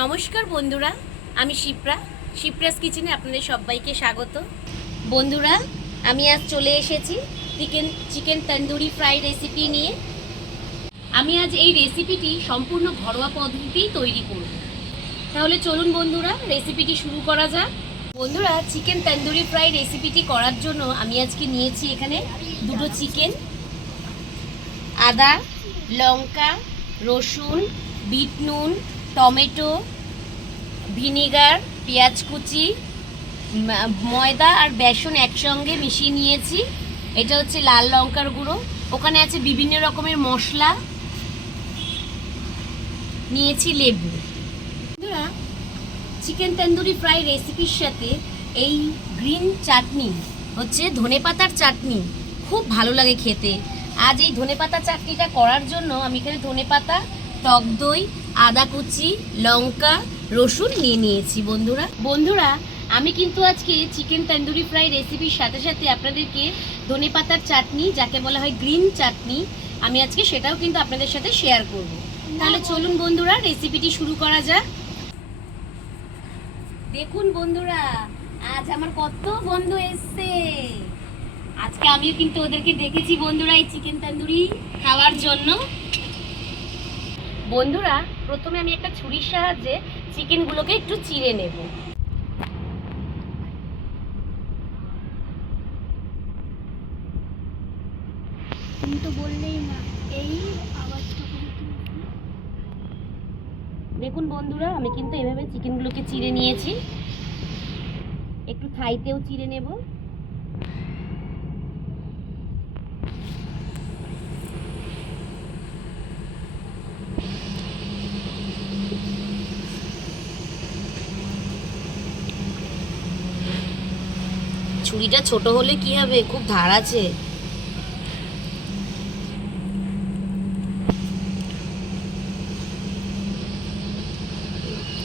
নমস্কার বন্ধুরা, আমি শিপ্রাস কিচেনে আপনাদের সবাইকে স্বাগত। বন্ধুরা, আমি আজ চলে এসেছি চিকেন তন্দুরি ফ্রাই রেসিপি নিয়ে। আমি আজ এই রেসিপিটি সম্পূর্ণ ঘরোয়া পদ্ধতিতেই তৈরি করব। তাহলে চলুন বন্ধুরা, রেসিপিটি শুরু করা যাক। বন্ধুরা, চিকেন তন্দুরি ফ্রাই রেসিপিটি করার জন্য আমি আজকে নিয়েছি এখানে দুটো চিকেন, আদা, লঙ্কা, রসুন, বিট নুন, টমেটো, ভিনিগার, পেঁয়াজ কুচি, ময়দা আর বেসন একসঙ্গে মিশিয়ে নিয়েছি। এটা হচ্ছে লাল লঙ্কার গুঁড়ো। ওখানে আছে বিভিন্ন রকমের মশলা, নিয়েছি লেবু। বন্ধুরা, চিকেন তন্দুরি ফ্রাই রেসিপির সাথে এই গ্রিন চাটনি হচ্ছে ধনেপাতার চাটনি, খুব ভালো লাগে খেতে। আজ এই ধনেপাতা চাটনিটা করার জন্য আমি এখানে ধনেপাতা, টক দই, আদা কুচি, লঙ্কা, রসুন নিয়ে নিয়েছি। বন্ধুরা আমি কিন্তু আজকে চিকেন তন্দুরি ফ্রাই রেসিপির সাথে সাথে আপনাদেরকে ধনেপাতার চাটনি, যাকে বলা হয় গ্রিন চাটনি, আমি আজকে সেটাও কিন্তু আপনাদের সাথে শেয়ার করব। তাহলে চলুন বন্ধুরা, রেসিপিটি শুরু করা যাক। দেখুন বন্ধুরা, আজ আমার কত বন্ধু এসছে। আজকে আমিও কিন্তু ওদেরকে দেখেছি বন্ধুরা এই চিকেন তন্দুরি খাওয়ার জন্য। বন্ধুরা, প্রথমে আমি একটা ছুরির সাহায্যে চিকেনগুলোকে একটু চিড়ে নেব। কিন্তু বললেই না এই আওয়াজটা দেখুন বন্ধুরা, আমি কিন্তু এভাবে চিকেনগুলোকে চিড়ে নিয়েছি। একটু থাইতেও চিড়ে নেব। ছুরিটা ছোট হলে কি হবে, খুব ধার আছে।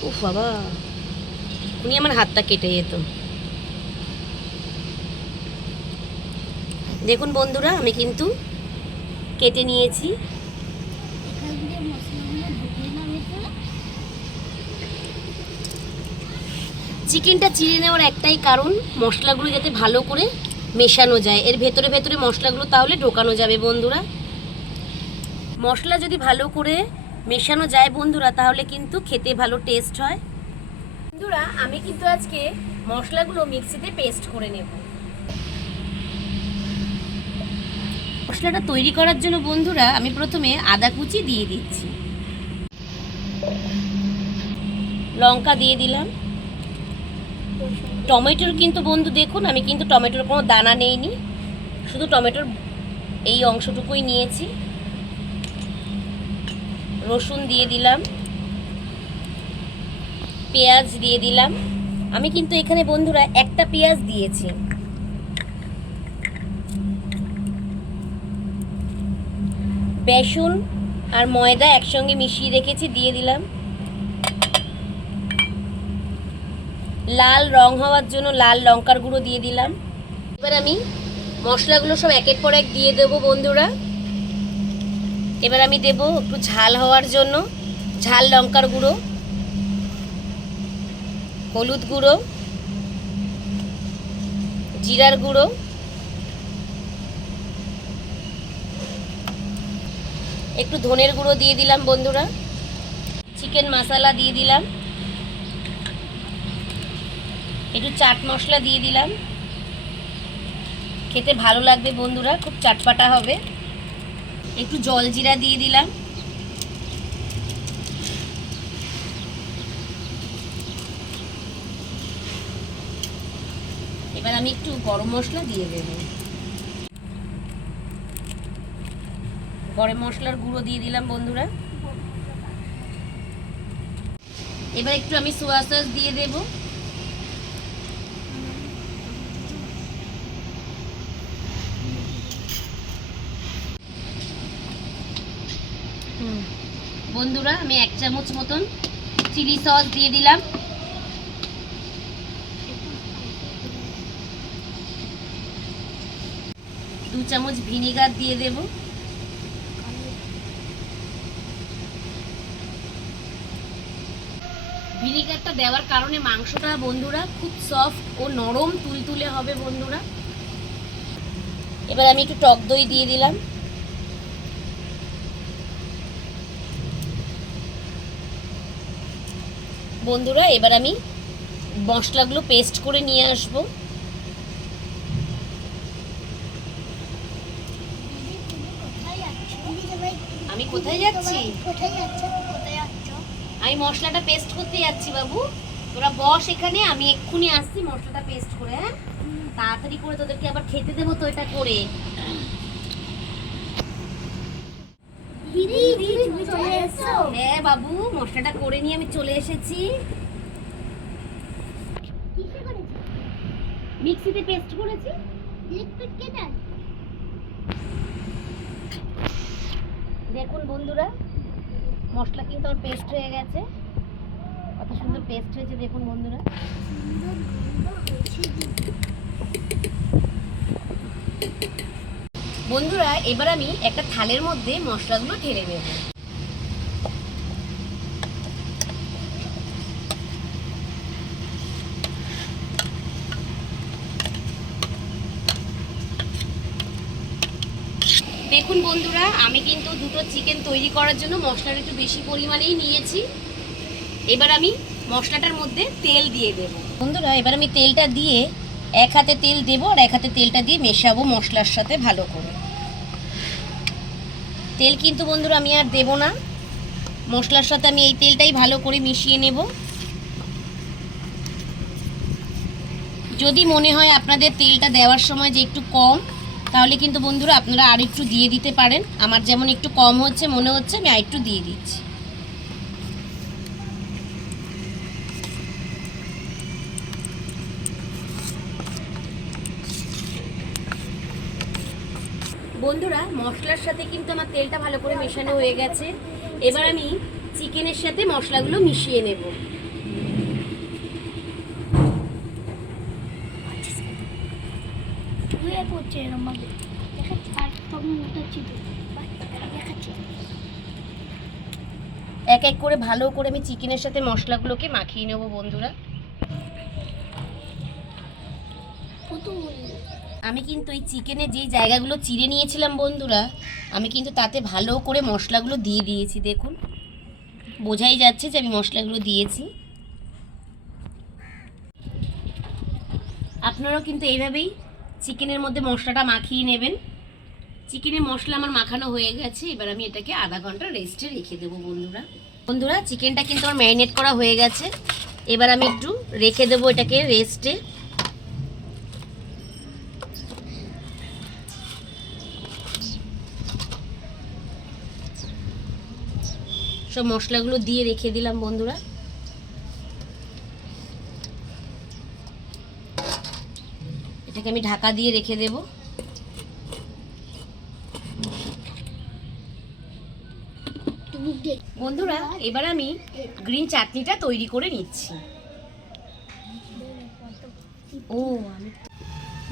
উফ বাবা, উনি আমার হাতটা কেটে যেত। দেখুন বন্ধুরা, আমি কিন্তু কেটে নিয়েছি। এখান দিয়ে মশলাগুলো ঢুকিয়ে না ভেতরে। চিকেনটা চিড়ে নেওয়ার একটাই কারণ, মশলাগুলো যাতে ভালো করে মেশানো যায়, এর ভেতরে ভেতরে মশলাগুলো তাহলে ঢোকানো যাবে। বন্ধুরা, মশলা যদি ভালো করে মেশানো যায় বন্ধুরা, তাহলে কিন্তু খেতে ভালো টেস্ট হয়। বন্ধুরা, আমি কিন্তু আজকে মশলাগুলো মিক্সিতে পেস্ট করে নেব। মশলাটা তৈরি করার জন্য বন্ধুরা, আমি প্রথমে আদা কুচি দিয়ে দিচ্ছি, লঙ্কা দিয়ে দিলাম, টমেটোর কিন্তু বন্ধু দেখুন, আমি কিন্তু টমেটোর কোনো দানা নেইনি, শুধু টমেটোর এই অংশটুকুই নিয়েছি। রসুন দিয়ে দিলাম, পেঁয়াজ দিয়ে দিলাম। আমি কিন্তু এখানে বন্ধুরা একটা পেঁয়াজ দিয়েছি। বেসন আর ময়দা একসঙ্গে মিশিয়ে রেখেছি, দিয়ে দিলাম। লাল রং হওয়ার জন্য লাল লঙ্কার গুঁড়ো দিয়ে দিলাম। এবার আমি মশলাগুলো সব একের পর এক দিয়ে দেবো বন্ধুরা। এবার আমি দেব একটু ঝাল হওয়ার জন্য ঝাল লঙ্কার গুঁড়ো, হলুদ গুঁড়ো, জিরার গুঁড়ো, একটু ধনের গুঁড়ো দিয়ে দিলাম বন্ধুরা, চিকেন মশলা দিয়ে দিলাম, একটু চাট মশলা দিয়ে দিলাম। খেতে ভালো লাগবে বন্ধুরা, খুব চাটপাটা হবে। একটু জল জিরা দিয়ে দিলাম। এবার আমি একটু গরম মশলা দিয়ে দেব। গরম মশলার গুঁড়ো দিয়ে দিলাম বন্ধুরা। এবার একটু আমি সোয়া সস দিয়ে দেব। বন্ধুরা, আমি 1 চামচ মতন চিলি সস দিয়ে দিলাম। দু চামচ ভিনিগার দিয়ে দেব। ভিনিগারটা দেওয়ার কারণে মাংসটা বন্ধুরা খুব সফট ও নরম তুলতুলে হবে বন্ধুরা। এবার আমি একটু টক দই দিয়ে দিলাম। বন্ধুরা এবার আমি মশলাগুলো পেস্ট করে নিয়ে আসব। আমি কোথায় যাচ্ছি? আমি মশলাটা পেস্ট করতে যাচ্ছি বাবু, তোরা বস এখানে, আমি এক্ষুনি আসছি মশলাটা পেস্ট করে। হ্যাঁ, তাড়াতাড়ি করে তোদেরকে আবার খেতে দেবো তো এটা করে। হ্যাঁ বাবু, মশলাটা করে নিয়ে আমি চলে এসেছি। মিক্সিতে পেস্ট করেছি। দেখুন বন্ধুরা, মশলা কিন্তু আমার পেস্ট হয়ে গেছে, কত সুন্দর পেস্ট হয়েছে দেখুন বন্ধুরা। বন্ধুরা এবার আমি একটা থালের মধ্যে মশলাগুলো ঢেলে নেব। দেখুন বন্ধুরা, আমি কিন্তু দুটো চিকেন তৈরি করার জন্য মশলাটা একটু বেশি পরিমাণেই নিয়েছি। এবার আমি মশলাটার মধ্যে তেল দিয়ে দেব। বন্ধুরা এবার আমি তেলটা দিয়ে এক হাতে তেল দেব আর এক হাতে তেলটা দিয়ে মেশাবো মশলার সাথে ভালো করে। তেল কিন্তু বন্ধুরা আমি আর দেব না, মশলার সাথে আমি এই তেলটাই ভালো করে মিশিয়ে নেব। যদি মনে হয় আপনাদের তেলটা দেওয়ার সময় যে একটু কম, তাহলে কিন্তু বন্ধুরা আপনারা আর একটু দিয়ে দিতে পারেন। আমার যেমন একটু কম হচ্ছে মনে হচ্ছে, আমি আর একটু দিয়ে দিচ্ছি। বন্ধুরা মশলার সাথে কিন্তু আমার তেলটা ভালো করে মেশানো হয়ে গেছে। এবার আমি চিকেনের সাথে মশলাগুলো মিশিয়ে নেব। এক এক করে ভালো করে আমি চিকেনের সাথে মশলাগুলোকে মাখিয়ে নেব বন্ধুরা। আমি কিন্তু এই চিকেনে যেই জায়গাগুলো চিড়ে নিয়েছিলাম বন্ধুরা, আমি কিন্তু তাতে ভালো করে মশলাগুলো দিয়ে দিয়েছি। দেখুন বোঝাই যাচ্ছে যে আমি মশলাগুলো দিয়েছি। আপনারাও কিন্তু এইভাবেই চিকেনের মধ্যে মশলাটা মাখিয়ে নেবেন। চিকেনের মশলা আমার মাখানো হয়ে গেছে, এবার আমি এটাকে আধা ঘন্টা রেস্টে রেখে দেবো বন্ধুরা। বন্ধুরা চিকেনটা কিন্তু আমার ম্যারিনেট করা হয়ে গেছে, এবার আমি একটু রেখে দেবো এটাকে রেস্টে। সব মশলাগুলো দিয়ে রেখে দিলাম বন্ধুরা। এটাকে আমি ঢাকা দিয়ে রেখে দেব। বন্ধুরা এবার আমি গ্রিন চাটনিটা তৈরি করে নিচ্ছি।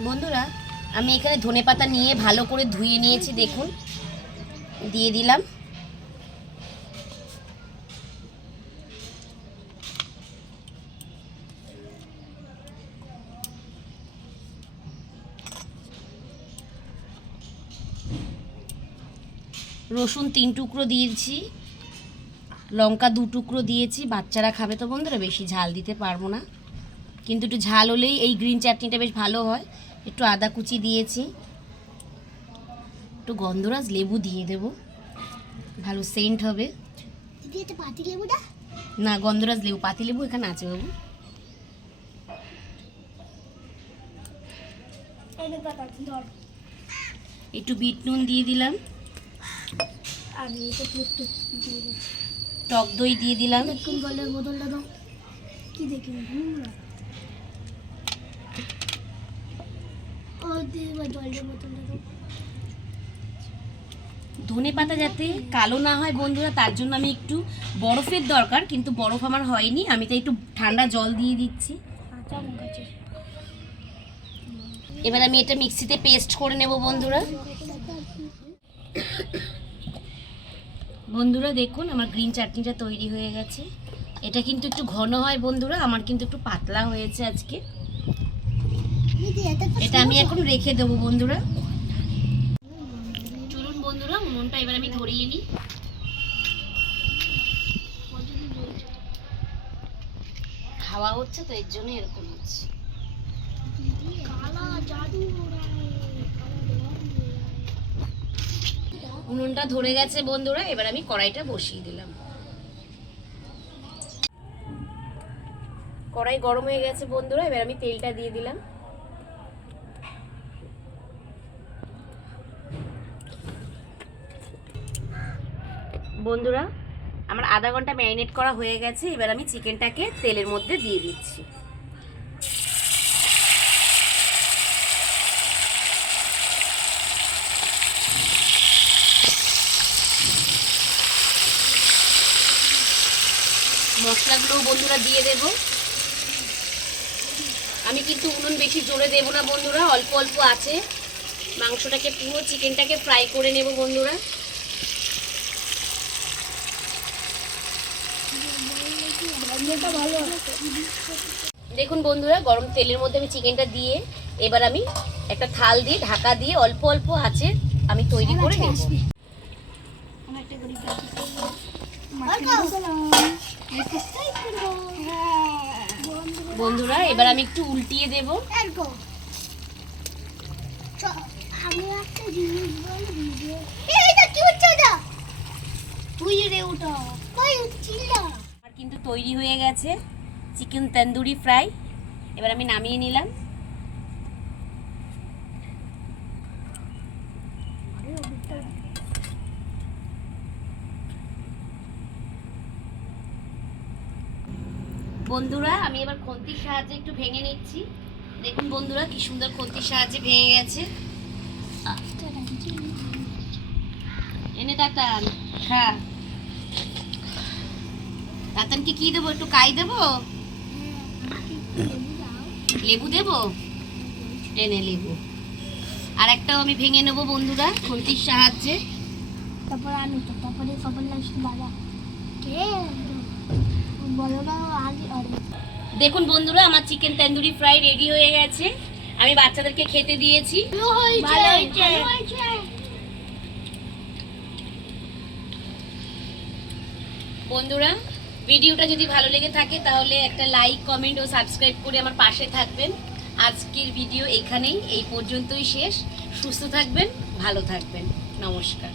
বন্ধুরা আমি এখানে ধনেপাতা নিয়ে ভালো করে ধুয়ে নিয়েছি, দেখুন দিয়ে দিলাম। রসুন 3 টুকরো দিয়েছি, লঙ্কা 2 টুকরো দিয়েছি। বাচ্চারা খাবে তো বন্ধুরা, বেশি ঝাল দিতে পারবো না, কিন্তু একটু ঝাল হলেই এই গ্রিন চাটনিটা বেশ ভালো হয়। একটু আদা কুচি দিয়েছি, একটু গন্ধরাজ লেবু দিয়ে দেব, ভালো সেন্ট হবে। না গন্ধরাজ লেবু, পাতি লেবু এখানে আছে বাবু। একটু বিট নুন দিয়ে দিলাম, টক দই দিয়ে দিলাম। ধনে পাতা যাতে কালো না হয় বন্ধুরা, তার জন্য আমি একটু বরফের দরকার, কিন্তু বরফ আমার হয়নি, আমি তাই একটু ঠান্ডা জল দিয়ে দিচ্ছি। এবার আমি এটা মিক্সিতে পেস্ট করে নেব বন্ধুরা। বন্ধুরা দেখুন আমার গ্রিন চাটনিটা তৈরি হয়ে গেছে। এটা কিন্তু একটু ঘন হয় বন্ধুরা, আমার কিন্তু একটু পাতলা হয়েছে আজকে। এটা আমি এখন রেখে দেবো বন্ধুরা। চলুন বন্ধুরা, উনুনটা এবার আমি ধরিয়ে নিই। খাওয়া হচ্ছে তো এর জন্য এরকম হচ্ছে। উনুনটা ধরে গেছে বন্ধুরা, এবার আমি কড়াইটা বসিয়ে দিলাম। কড়াই গরম হয়ে গেছে বন্ধুরা, এবার আমি তেলটা দিয়ে দিলাম। বন্ধুরা, আমার আধা ঘন্টা ম্যারিনেট করা হয়ে গেছে, এবার আমি চিকেনটাকে তেলের মধ্যে দিয়ে দিচ্ছি। মশলাগুলো বন্ধুরা দিয়ে দেব। আমি কিন্তু উনুন বেশি জোরে দেব না বন্ধুরা, অল্প অল্প আছে। মাংসটাকে পুরো চিকেনটাকে ফ্রাই করে নেব বন্ধুরা। দেখুন বন্ধুরা, গরম তেলের মধ্যে আমি চিকেনটা দিয়ে এবার আমি একটা থাল দিয়ে ঢাকা দিয়ে অল্প অল্প আছে আমি তৈরি করে নেব। বন্ধুরা, এবার আমি একটু উল্টিয়ে দেব। আমি একটা জিনিস বলবো, এইটা কি হচ্ছে? এটা তুই রে, ওটা কই উঠছিল? আর কিন্তু তৈরি হয়ে গেছে চিকেন তন্দুরি ফ্রাই। এবার আমি নামিয়ে নিলাম। বন্ধুরা, আমি এবার খুন্তির সাহায্যে একটু ভেঙে নিচ্ছি। দেখুন বন্ধুরা, কি সুন্দর খুন্তির সাহায্যে ভেঙে গেছে। এনে তাতান খা। তাতানকে কি দেবো? একটু কাই দেবো? লেবু দেবো? এনে লেবু। আর একটাও আমি ভেঙে নেবো বন্ধুরা খুন্তির সাহায্যে। তারপর আলু তো, তারপরে খবর লাগছে বাবা কে বলো না আগে। আরে দেখুন বন্ধুরা, আমার চিকেন তন্দুরি ফ্রাই রেডি হয়ে গেছে। আমি বাচ্চাদেরকে খেতে দিয়েছি। ভালো হয়েছে। বন্ধুরা, ভিডিওটা যদি ভালো লেগে থাকে তাহলে একটা লাইক, কমেন্ট ও সাবস্ক্রাইব করে আমার পাশে থাকবেন। আজকের ভিডিও এখানেই, এই পর্যন্তই শেষ। সুস্থ থাকবেন, ভালো থাকবেন। নমস্কার।